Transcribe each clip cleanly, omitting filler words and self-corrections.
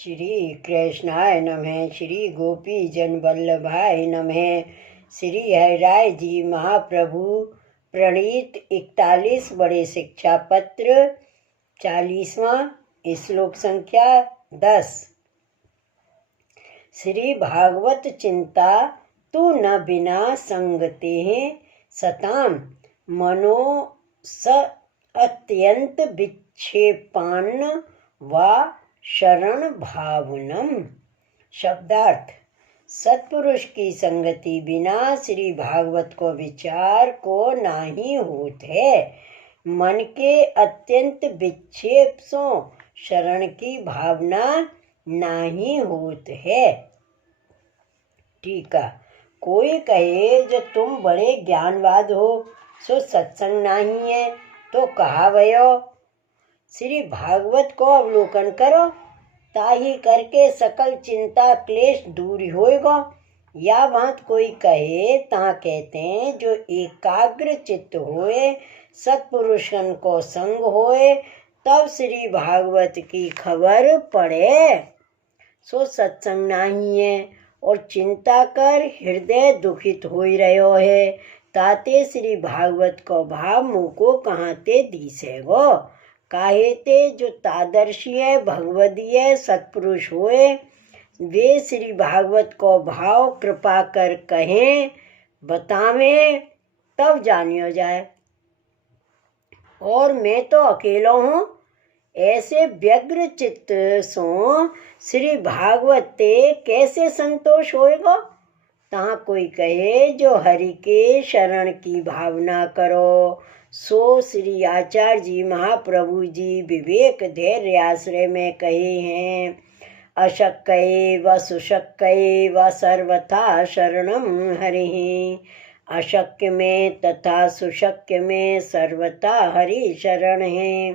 श्री कृष्णाय नमः। श्री गोपी जन वल्लभाय नमः। श्री हरिराय जी महाप्रभु प्रणीत 41 बड़े शिक्षा पत्र 40वां श्लोक संख्या 10। श्री भागवत चिंता तू न बिना संगते सताम मनो स अत्यंत विक्षेपान्न व शरण भावनम। शब्दार्थ: सत्पुरुष की संगति बिना श्री भागवत को विचार को नाही होत है। मन के अत्यंत विक्षेप सो शरण की भावना नाही होत है। टीका: कोई कहे जो तुम बड़े ज्ञानवाद हो सो सत्संग नहीं है तो कहा भयो। श्री भागवत को अवलोकन करो ताही करके सकल चिंता क्लेश दूर होएगा। या बात कोई कहे ता कहते हैं जो एकाग्र चित्त होए सत्पुरुषन को संग होए तब श्री भागवत की खबर पड़े सो सत्संग नहीं है और चिंता कर हृदय दुखित हो रहो है ताते श्री भागवत को भाव मुँह को कहाँ ते दिसेगो। काहे ते जो तादर्शीय भगवदीय सत्पुरुष होए वे श्री भागवत को भाव कृपा कर कहें बतावें तब जानियो जाए। और मैं तो अकेला हूँ ऐसे व्यग्र चित्त सो श्री भागवत ते कैसे संतोष होएगा। तहाँ कोई कहे जो हरि के शरण की भावना करो सो श्री आचार्य जी महाप्रभु जी विवेक धैर्य आश्रय में कहे हैं अशक्य व सुशक्य व सर्वथा शरणम हरि। अशक्य में तथा सुशक्य में सर्वथा हरि शरण है।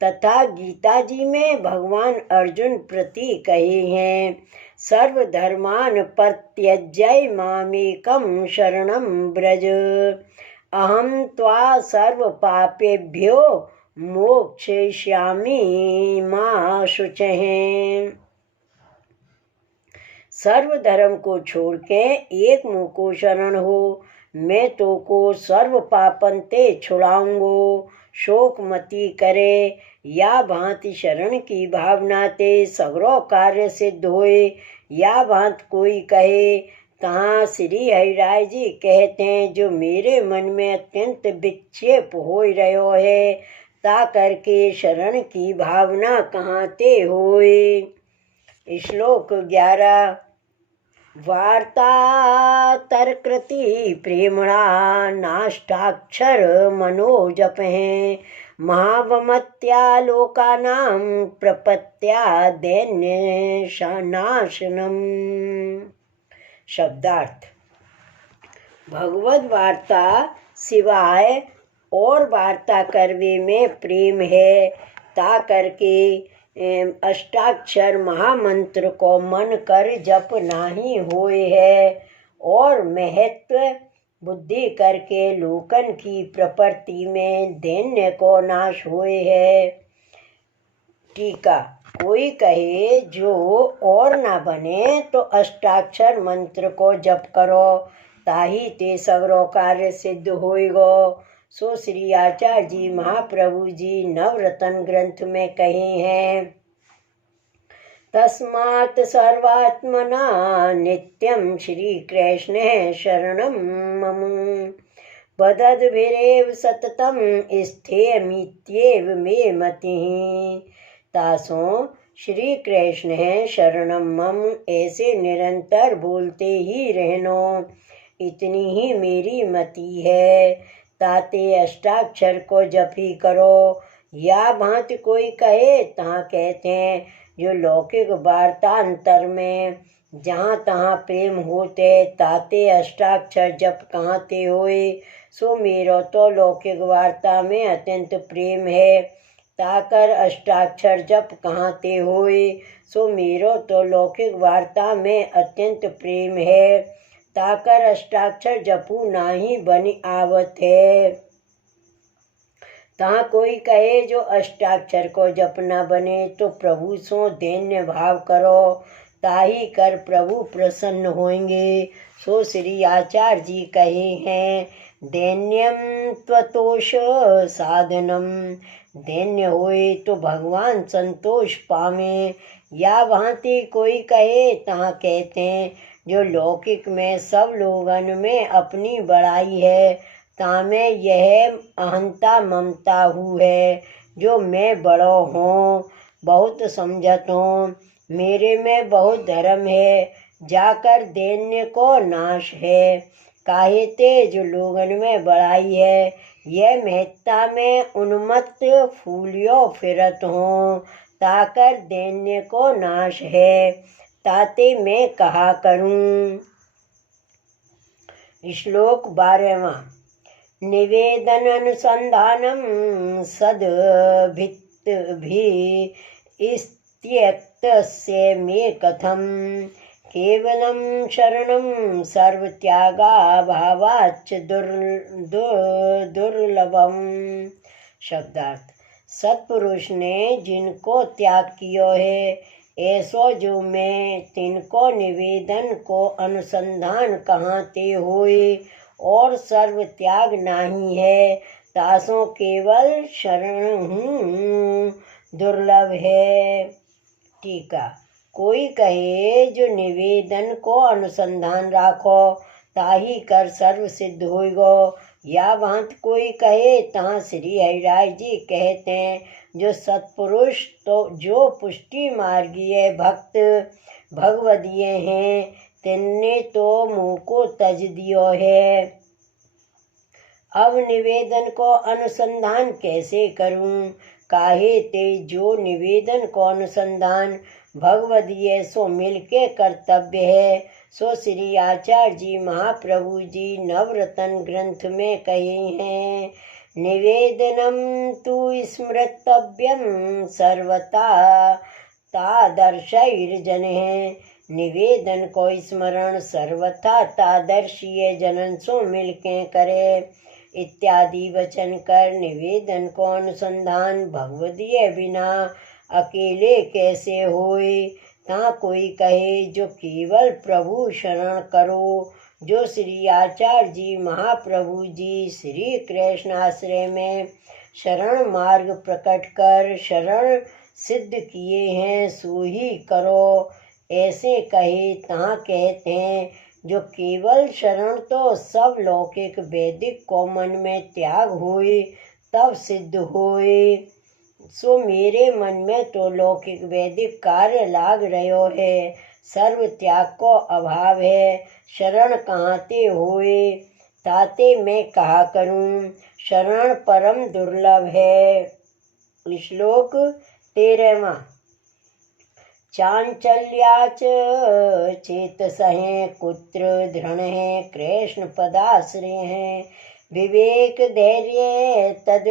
तथा गीता जी में भगवान अर्जुन प्रति कहे हैं सर्वधर्मान परित्यज्य मामेकं शरणं व्रज अहम त्वा सर्व पापेभ्यो मोक्षयिष्यामि मा शुचः। सर्व धर्म को छोड़ के एक मुँह को शरण हो मैं तो को सर्व पापन ते छुड़ाऊंगो। शोक मती करे या भांति शरण की भावना ते सगरो कार्य सिद्ध होए। या भांत कोई कहे तहाँ श्री हरिराय जी कहते हैं जो मेरे मन में अत्यंत विक्षेप हो रहो है ता करके शरण की भावना कहाँ ते होए। श्लोक 11। वार्ता तर्कृति प्रेमणा नाष्टाक्षर मनो जपहें महावमत्या लोकानां प्रपत्या दैन्य नाशनम। शब्दार्थ: भगवद वार्ता सिवाय और वार्ता करवे में प्रेम है ता करके अष्टाक्षर महामंत्र को मन कर जप नाही होए है और महत्व बुद्धि करके लोकन की प्रपत्ति में दैन्य को नाश होए है। टीका: कोई कहे जो और ना बने तो अष्टाक्षर मंत्र को जप करो ताही ते सगरो कार्य सिद्ध होएगो। सो श्री आचार्य जी महाप्रभु जी नवरत्न ग्रंथ में कहे हैं तस्मात् सर्वात्मना नित्यं श्री कृष्ण शरणं मम वदद्भिरेव सततं स्थेयमित्येव मे मतिः। तासों श्री कृष्ण है शरणम मम ऐसे निरंतर बोलते ही रहनो इतनी ही मेरी मति है ताते अष्टाक्षर को जप ही करो। या भांति कोई कहे तहाँ कहते हैं जो लौकिक वार्तांतर में जहाँ तहाँ प्रेम होते ताते अष्टाक्षर जप कहाँ ते होए। सो मेरो तो लौकिक वार्ता में अत्यंत प्रेम है ताकर अष्टाक्षर जप कहाँ ते होए। सो मेरो तो लौकिक वार्ता में अत्यंत प्रेम है ताकर अष्टाक्षर जपू नाही बनी आवत है। तहाँ कोई कहे जो अष्टाक्षर को जप न बने, तो प्रभु सो दैन्य भाव करो, ताही कर प्रभु प्रसन्न होंगे। सो श्री आचार्य जी कहे हैं, दैन्यम त्वतोष साधनम, दैन्य होए तो भगवान संतोष पावे। या भांति कोई कहे, तहाँ कहते हैं जो लौकिक में सब लोगन में अपनी बड़ाई है, तामे यह अहंता ममता हु है, जो मैं बड़ो हूँ, बहुत समझत हूँ, मेरे में बहुत धर्म है, जाकर दैन्य को नाश है। काहे ते जो लोगन में बड़ाई है, यह महत्ता में उन्मत्त फूलियो फिरत हूँ, ताकर दैन्य को नाश है, ताते मैं कहा करूँ। श्लोक 12वां। निवेदन अनुसंधानम सद्भित्ति इत्यस्य मे कथम, केवलम शरणम सर्वत्यागा भावाच्च दुर्लभम। शब्दार्थ। सत्पुरुष ने जिनको त्याग कियो है, ऐसो जो मैं तिनको निवेदन को अनुसंधान कहाँ ते होए, और सर्व त्याग नाही है, तासों केवल शरण हूँ दुर्लभ है। टीका। कोई कहे जो निवेदन को अनुसंधान राखो, ताही कर सर्व सिद्ध होइगो। या भांत कोई कहे, तहाँ श्री हरिराय जी कहते हैं, जो सत्पुरुष तो जो पुष्टि मार्गीय भक्त भगवदीय हैं, तिनने तो मुँह को तज दियो है। अब निवेदन को अनुसंधान कैसे करूं? काहे ते जो निवेदन को अनुसंधान भगवदीय सो मिलके कर्तव्य है, सो श्री आचार्य जी महाप्रभु जी नवरत्न ग्रंथ में कहे हैं। निवेदनम तु स्मृतव्यम सर्वथा तादर्शैर्जन है। निवेदन को स्मरण सर्वथा तादर्शीय जनन सो मिलके करे, इत्यादि वचन कर निवेदन को अनुसंधान भगवदीय बिना अकेले कैसे होए। ता कोई कहे जो केवल प्रभु शरण करो, जो श्री आचार्य जी महाप्रभु जी श्री कृष्ण आश्रय में शरण मार्ग प्रकट कर शरण सिद्ध किए हैं, सो ही करो, ऐसे कहे। तहाँ कहते हैं, जो केवल शरण तो सब लौकिक वैदिक को मन में त्याग होए तब सिद्ध होए, सो मेरे मन में तो लौकिक वैदिक कार्य लाग रहो है, सर्व त्याग को अभाव है, शरण कहाँ ते होए, ताते मैं कहा करूं, शरण परम दुर्लभ है। श्लोक 13वां। चांचल्याच चेतसहे कुत्र धृण है, कृष्ण पदाश्रय है, विवेक धैर्य तद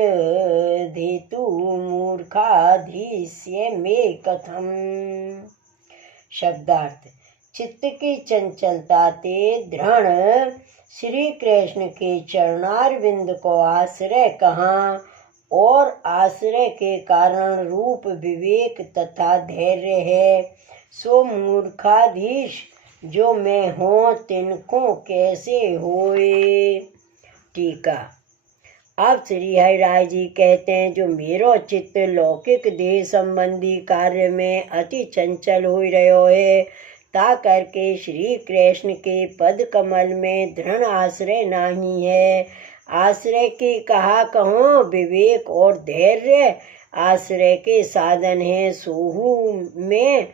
धेतु मूर्खाधीस्य में कथम। शब्दार्थ। चित्त की चंचलता ते दृढ़ श्री कृष्ण के चरणारविंद को आश्रय कहाँ, और आश्रय के कारण रूप विवेक तथा धैर्य है, सो मूर्खाधीश जो मैं हूँ तिनको कैसे होए। टीका। अब श्री हरिराय जी कहते हैं, जो मेरो चित्त लौकिक देह संबंधी कार्य में अति चंचल हो रहो है, ता करके श्री कृष्ण के पद कमल में दृढ़ आश्रय नहीं है। आश्रय की कहा कहो, विवेक और धैर्य आश्रय के साधन है, सोहू में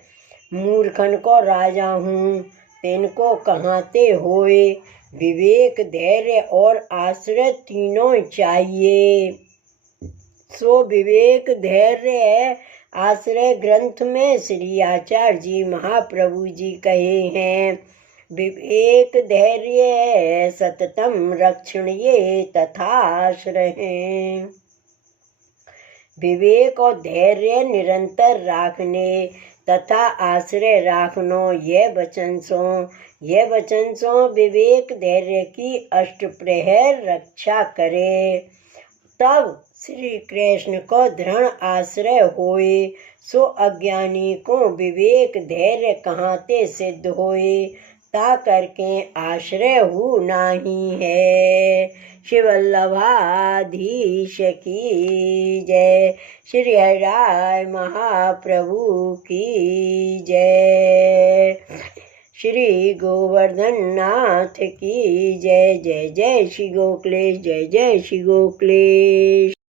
मूर्खन को राजा हूँ, तिनको कहाँ ते होए। विवेक धैर्य और आश्रय तीनों चाहिए, सो विवेक धैर्य आश्रय ग्रंथ में श्री आचार्य जी महाप्रभु जी कहे हैं। विवेक धैर्य सततम रक्षणीय तथाश्रय। विवेक और धैर्य निरंतर राखने तथा आश्रय राखनो, यह वचन सो विवेक धैर्य की अष्टप्रहर रक्षा करे। तब श्री कृष्ण को दृढ़ आश्रय होए, सो अज्ञानी को विवेक धैर्य कहाँ ते सिद्ध होए, ता करके आश्रय हु नाही है। शिवल्लभाधीश की जय, श्री हरिराय महाप्रभु की जय, श्री गोवर्धन नाथ की जय। जय जय श्री गोकुलेश, जय जय श्री गोकुलेश।